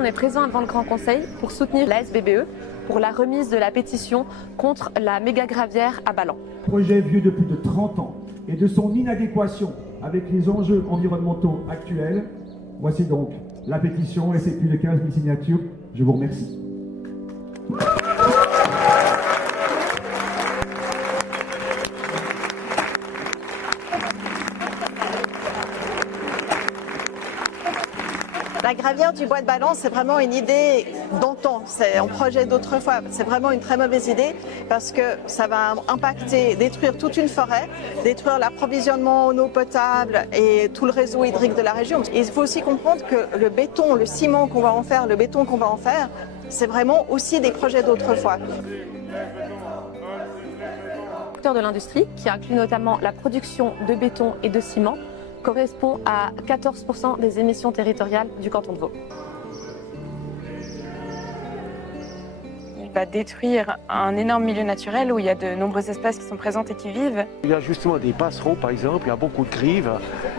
on est présent devant le Grand Conseil pour soutenir la SBBE pour la remise de la pétition contre la méga gravière à Ballan. Projet vieux de plus de 30 ans et de son inadéquation avec les enjeux environnementaux actuels. Voici donc la pétition et c'est plus de 15 000 signatures. Je vous remercie. La gravière du bois de Ballan, c'est vraiment une idée d'antan, c'est un projet d'autrefois. C'est vraiment une très mauvaise idée parce que ça va impacter, détruire toute une forêt, détruire l'approvisionnement en eau potable et tout le réseau hydrique de la région. Et il faut aussi comprendre que le béton, le ciment qu'on va en faire, le béton qu'on va en faire, c'est vraiment aussi des projets d'autrefois. Le secteur de l'industrie, qui inclut notamment la production de béton et de ciment, correspond à 14% des émissions territoriales du canton de Vaud. Il va détruire un énorme milieu naturel où il y a de nombreuses espèces qui sont présentes et qui vivent. Il y a justement des passereaux par exemple, il y a beaucoup de grives,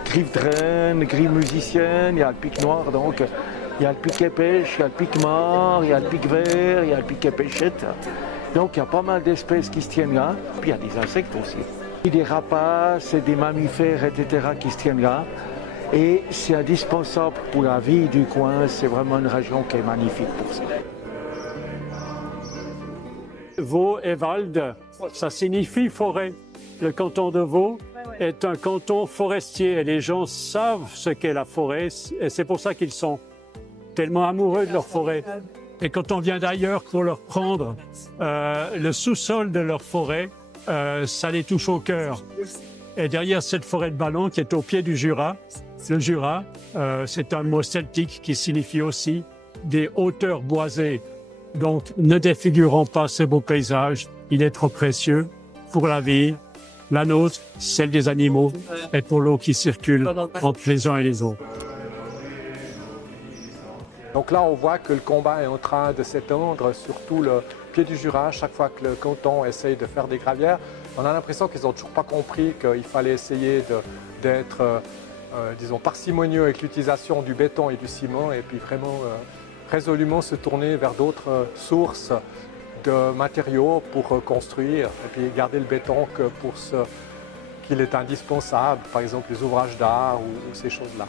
grives de rennes, grives musiciennes, il y a le pic noir donc, il y a le pic pêche, il y a le pic mort, il y a le pic vert, il y a le pic pêchette. Donc il y a pas mal d'espèces qui se tiennent là, puis il y a des insectes aussi. Des rapaces, des mammifères, etc. qui se tiennent là. Et c'est indispensable pour la vie du coin, c'est vraiment une région qui est magnifique pour ça. Vaud et Valde, ça signifie forêt. Le canton de Vaud est un canton forestier et les gens savent ce qu'est la forêt et c'est pour ça qu'ils sont tellement amoureux de leur forêt. Et quand on vient d'ailleurs pour leur prendre le sous-sol de leur forêt, ça les touche au cœur. Et derrière cette forêt de Ballan qui est au pied du Jura, le Jura, c'est un mot celtique qui signifie aussi des hauteurs boisées. Donc ne défigurons pas ce beau paysage, il est trop précieux pour la vie, la nôtre, celle des animaux et pour l'eau qui circule entre les uns et les autres. Donc là, on voit que le combat est en train de s'étendre sur tout le pied du Jura. Chaque fois que le canton essaye de faire des gravières, on a l'impression qu'ils n'ont toujours pas compris qu'il fallait essayer d'être, disons, parcimonieux avec l'utilisation du béton et du ciment et puis vraiment résolument se tourner vers d'autres sources de matériaux pour construire et puis garder le béton que pour ce qu'il est indispensable, par exemple les ouvrages d'art ou ces choses-là.